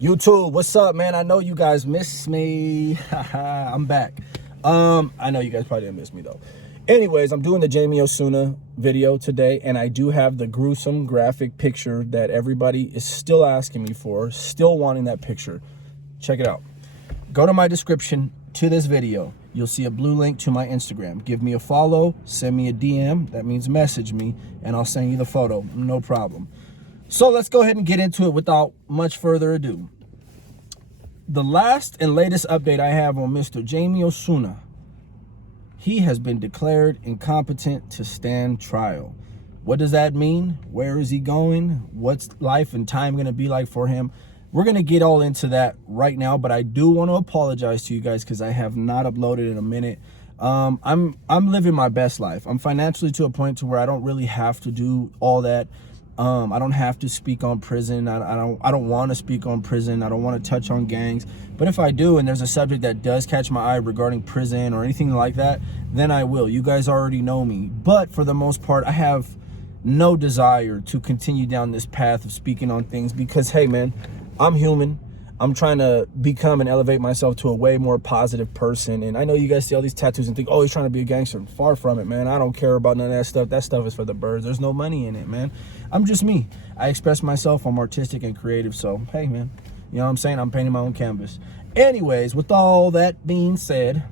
YouTube, what's up, man? I know you guys miss me. I'm back. I know you guys probably didn't miss me though. Anyways, I'm doing the Jamie Osuna video today, and I do have the gruesome graphic picture that everybody is still asking me for, still wanting that picture. Check it out. Go to my description to this video. You'll see a blue link to my Instagram. Give me a follow, send me a DM, that means message me, and I'll send you the photo, no problem. So let's go ahead and get into it without much further ado. The last and latest update I have on Mr. Jaime Osuna, he has been declared incompetent to stand trial. What does that mean? Where is he going? What's life and time going to be like for him? We're going to get all into that right now, but I do want to apologize to you guys because I have not uploaded in a minute. I'm living my best life. I'm financially to a point to where I don't really have to do all that. I don't have to speak on prison. I don't want to speak on prison. I don't want to touch on gangs. But if I do, and there's a subject that does catch my eye regarding prison or anything like that, then I will. You guys already know me. But for the most part, I have no desire to continue down this path of speaking on things because, hey, man, I'm human. I'm trying to become and elevate myself to a way more positive person. And I know you guys see all these tattoos and think, oh, he's trying to be a gangster. Far from it, man. I don't care about none of that stuff. That stuff is for the birds. There's no money in it, man. I'm just me. I express myself. I'm artistic and creative. So, hey, man, you know what I'm saying? I'm painting my own canvas. Anyways, with all that being said,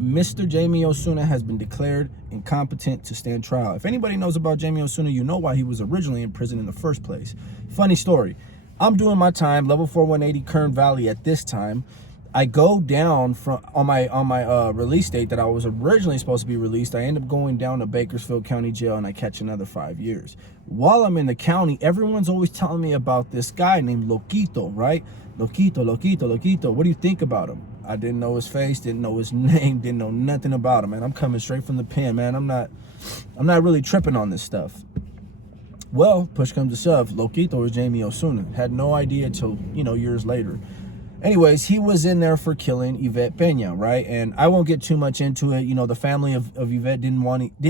Mr. Jaime Osuna has been declared incompetent to stand trial. If anybody knows about Jaime Osuna, you know why he was originally in prison in the first place. Funny story. I'm doing my time, level 4 180 Kern Valley at this time. I go down from on my release date that I was originally supposed to be released. I end up going down to Bakersfield County Jail and I catch another 5 years. While I'm in the county, everyone's always telling me about this guy named Loquito, right? Loquito. What do you think about him? I didn't know his face, didn't know his name, didn't know nothing about him, man. I'm coming straight from the pen, man. I'm not really tripping on this stuff. Well, push comes to shove, Loquito is Jaime Osuna. Had no idea till, years later. Anyways, he was in there for killing Yvette Peña, right? And I won't get too much into it. The family of Yvette didn't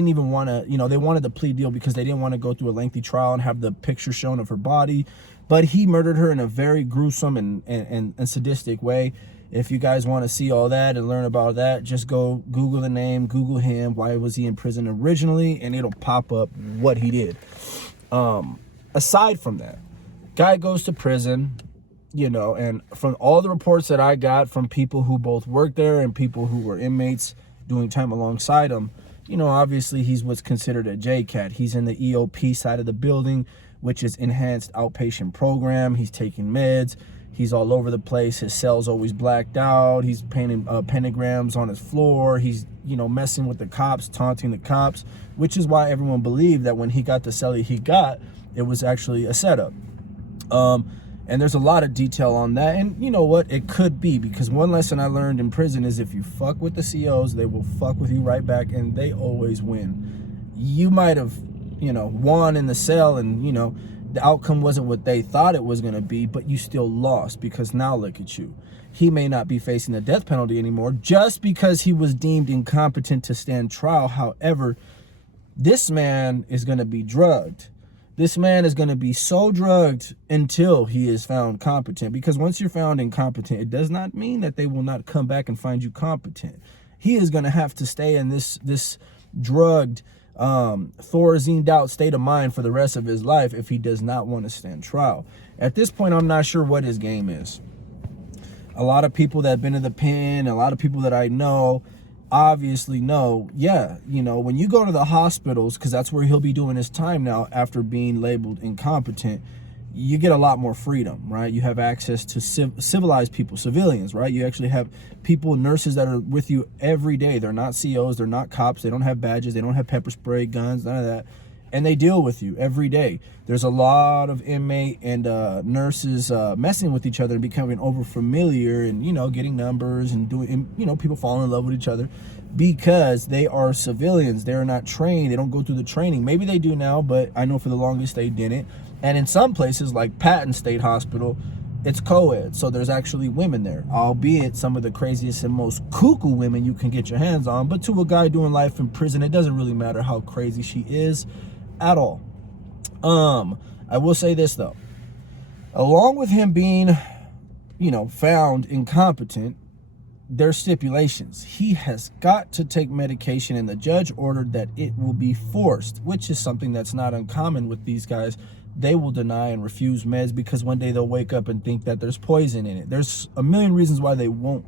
even want to, they wanted the plea deal because they didn't want to go through a lengthy trial and have the picture shown of her body. But he murdered her in a very gruesome and sadistic way. If you guys want to see all that and learn about that, just go Google the name, Google him, why was he in prison originally, and it'll pop up what he did. Aside from that, guy goes to prison, and from all the reports that I got from people who both worked there and people who were inmates doing time alongside him, obviously he's what's considered a JCAT. He's in the EOP side of the building, which is enhanced outpatient program. He's taking meds. He's all over the place. His cell's always blacked out. He's painting pentagrams on his floor. He's, messing with the cops, taunting the cops, which is why everyone believed that when he got the cell he got, it was actually a setup. And there's a lot of detail on that. And you know what? It could be, because one lesson I learned in prison is if you fuck with the COs, they will fuck with you right back, and they always win. You might have, won in the cell and, the outcome wasn't what they thought it was going to be, but you still lost because now look at you. He may not be facing the death penalty anymore just because he was deemed incompetent to stand trial. However, this man is going to be drugged. This man is going to be so drugged until he is found competent, because once you're found incompetent, it does not mean that they will not come back and find you competent. He is going to have to stay in this drugged, Thorazined out state of mind for the rest of his life if he does not want to stand trial. At this point, I'm not sure what his game is. A lot of people that have been in the pen, a lot of people that I know, obviously know, yeah, when you go to the hospitals, because that's where he'll be doing his time now after being labeled incompetent, you get a lot more freedom, right? You have access to civilized people, civilians, right? You actually have people, nurses that are with you every day. They're not COs, they're not cops, they don't have badges, they don't have pepper spray, guns, none of that. And they deal with you every day. There's a lot of inmate and nurses messing with each other and becoming over familiar and, getting numbers and doing, people falling in love with each other because they are civilians. They're not trained. They don't go through the training. Maybe they do now, but I know for the longest they didn't. And in some places like Patton State Hospital, it's co-ed, so there's actually women there, albeit some of the craziest and most cuckoo women you can get your hands on. But to a guy doing life in prison, it doesn't really matter how crazy she is at all. I will say this though, Along with him being, you know, found incompetent, there's stipulations. He has got to take medication, and the judge ordered that it will be forced, which is something that's not uncommon with these guys. They will deny and refuse meds because one day they'll wake up and think that there's poison in it. There's a million reasons why they won't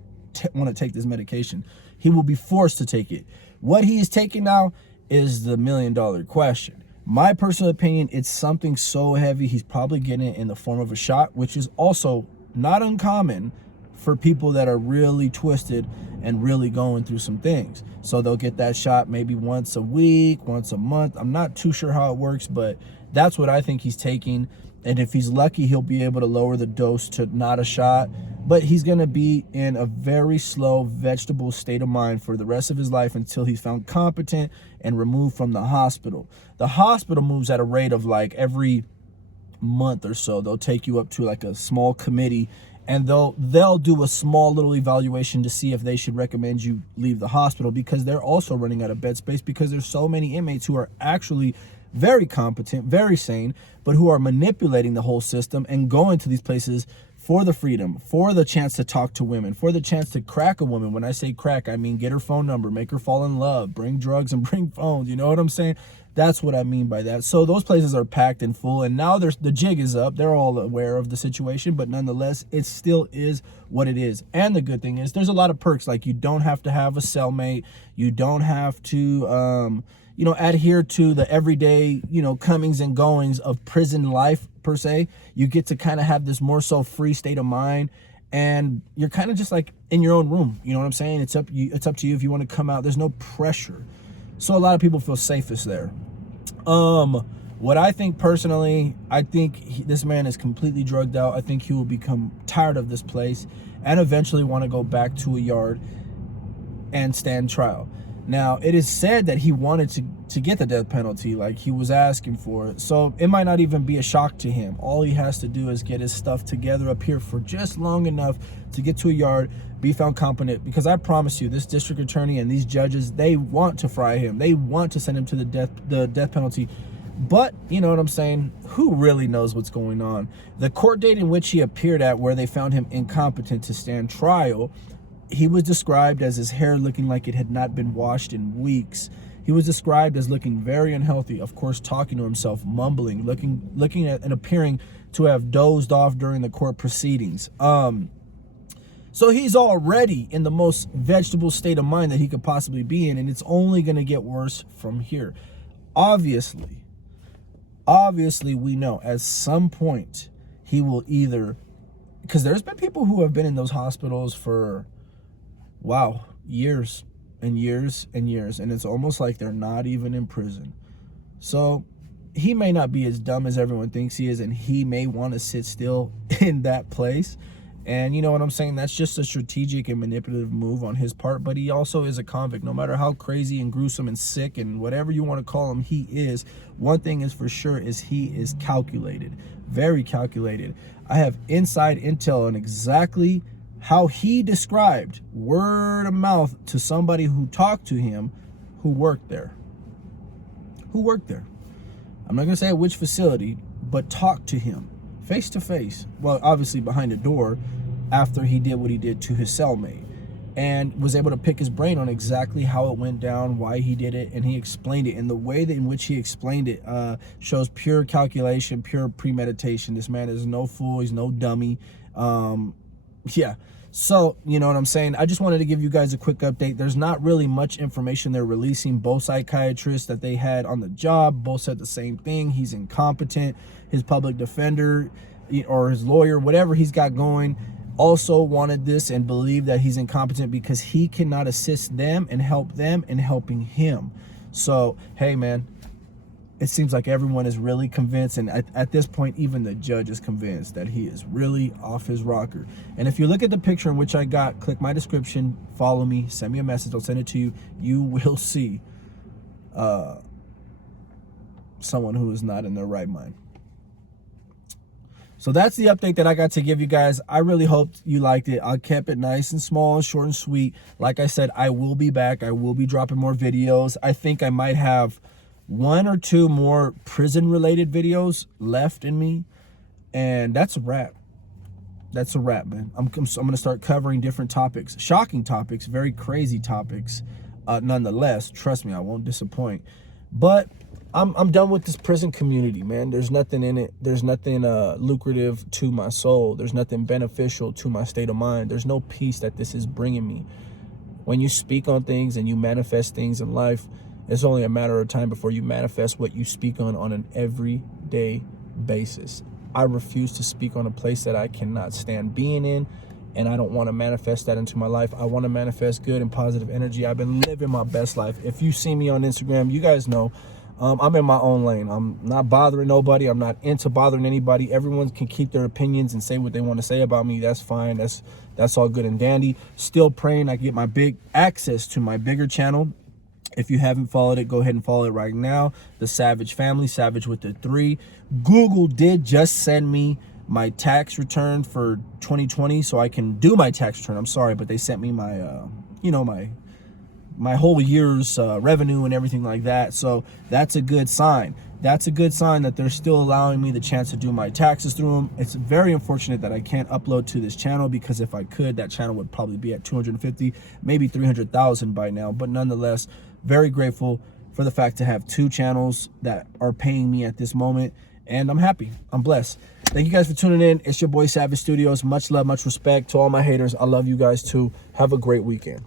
want to take this medication. He will be forced to take it. What he is taking now is the $1,000,000 question. My personal opinion, it's something so heavy, he's probably getting it in the form of a shot, which is also not uncommon for people that are really twisted and really going through some things. So they'll get that shot maybe once a week, once a month. I'm not too sure how it works, but that's what I think he's taking. And if he's lucky, he'll be able to lower the dose to not a shot. But he's going to be in a very slow vegetable state of mind for the rest of his life until he's found competent and removed from the hospital. The hospital moves at a rate of like every month or so. They'll take you up to like a small committee, and they'll do a small little evaluation to see if they should recommend you leave the hospital, because they're also running out of bed space, because there's so many inmates who are actually very competent, very sane, but who are manipulating the whole system and going to these places for the freedom, for the chance to talk to women, for the chance to crack a woman. When I say crack, I mean get her phone number, make her fall in love, bring drugs and bring phones. You know what I'm saying? That's what I mean by that. So those places are packed and full, and now the jig is up. They're all aware of the situation, but nonetheless, it still is what it is. And the good thing is there's a lot of perks. Like, you don't have to have a cellmate. You don't have to, you know, adhere to the everyday, you know, comings and goings of prison life per se. You get to kind of have this more so free state of mind, and you're kind of just like in your own room. You know what I'm saying? It's up to you if you want to come out. There's no pressure. So a lot of people feel safest there. What I think personally, I think this man is completely drugged out. I think he will become tired of this place and eventually want to go back to a yard and stand trial. Now, it is said that he wanted to get the death penalty, like he was asking for it. So it might not even be a shock to him. All he has to do is get his stuff together up here for just long enough to get to a yard, be found competent, because I promise you, this district attorney and these judges, they want to fry him. They want to send him to the death penalty. But, you know what I'm saying? Who really knows what's going on? The court date in which he appeared at, where they found him incompetent to stand trial, he was described as his hair looking like it had not been washed in weeks. He was described as looking very unhealthy, of course, talking to himself, mumbling, looking at and appearing to have dozed off during the court proceedings. So he's already in the most vegetable state of mind that he could possibly be in, and it's only going to get worse from here. Obviously, we know at some point he will either, because there's been people who have been in those hospitals for, wow, years and years and years, and it's almost like they're not even in prison. So he may not be as dumb as everyone thinks he is, and he may want to sit still in that place. And you know what I'm saying? That's just a strategic and manipulative move on his part. But he also is a convict. No matter how crazy and gruesome and sick and whatever you want to call him, he is. One thing is for sure is he is calculated, very calculated. I have inside intel on exactly how he described, word of mouth, to somebody who talked to him, who worked there. I'm not going to say at which facility, but talked to him face to face. Well, obviously behind a door, after he did what he did to his cellmate, and was able to pick his brain on exactly how it went down, why he did it, and he explained it. And the way in which he explained it shows pure calculation, pure premeditation. This man is no fool. He's no dummy. Yeah. So, you know what I'm saying? I just wanted to give you guys a quick update. There's not really much information they're releasing. Both psychiatrists that they had on the job both said the same thing. He's incompetent. His public defender or his lawyer, whatever he's got going, also wanted this and believed that he's incompetent because he cannot assist them and help them in helping him. So, hey, man, it seems like everyone is really convinced, and at this point, even the judge is convinced that he is really off his rocker. And if you look at the picture in which I got, click my description, follow me, send me a message, I'll send it to you. You will see someone who is not in their right mind. So that's the update that I got to give you guys. I really hoped you liked it. I kept it nice and small and short and sweet. Like I said, I will be back. I will be dropping more videos. I think I might have 1 or 2 more prison related videos left in me. And that's a wrap. That's a wrap, man. I'm going to start covering different topics, shocking topics, very crazy topics. Nonetheless, trust me, I won't disappoint. But I'm done with this prison community, man. There's nothing in it. There's nothing lucrative to my soul. There's nothing beneficial to my state of mind. There's no peace that this is bringing me. When you speak on things and you manifest things in life, it's only a matter of time before you manifest what you speak on an everyday basis. I refuse to speak on a place that I cannot stand being in, and I don't want to manifest that into my life. I want to manifest good and positive energy. I've been living my best life. If you see me on Instagram, you guys know I'm in my own lane. I'm not bothering nobody. I'm not into bothering anybody. Everyone can keep their opinions and say what they want to say about me. That's fine. That's all good and dandy. Still praying I get my big access to my bigger channel. If you haven't followed it, go ahead and follow it right now. The Savage Family, Savage with the 3. Google did just send me my tax return for 2020 so I can do my tax return. I'm sorry, but they sent me my, my whole year's revenue and everything like that. So that's a good sign. That's a good sign that they're still allowing me the chance to do my taxes through them. It's very unfortunate that I can't upload to this channel, because if I could, that channel would probably be at 250, maybe 300,000 by now. But nonetheless, very grateful for the fact to have 2 channels that are paying me at this moment. And I'm happy. I'm blessed. Thank you guys for tuning in. It's your boy Savage Studios. Much love, much respect to all my haters. I love you guys too. Have a great weekend.